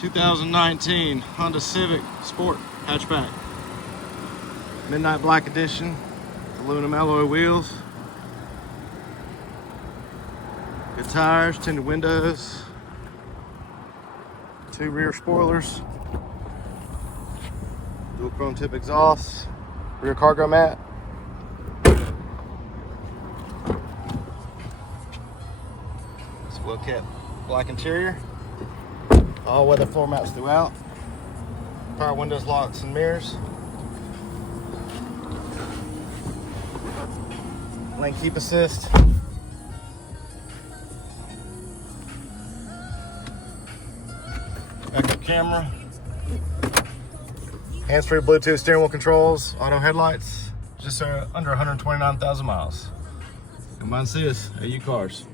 2019 Honda Civic Sport Hatchback. Midnight Black Edition. Aluminum alloy wheels. Good tires, tinted windows. 2 rear spoilers. Dual chrome tip exhaust. Rear cargo mat. It's a well kept black interior. All weather floor mats throughout. Power windows, locks, and mirrors. Lane keep assist. Backup camera. Hands-free Bluetooth steering wheel controls. Auto headlights. Just under 129,000 miles. Come by and see us at U Cars.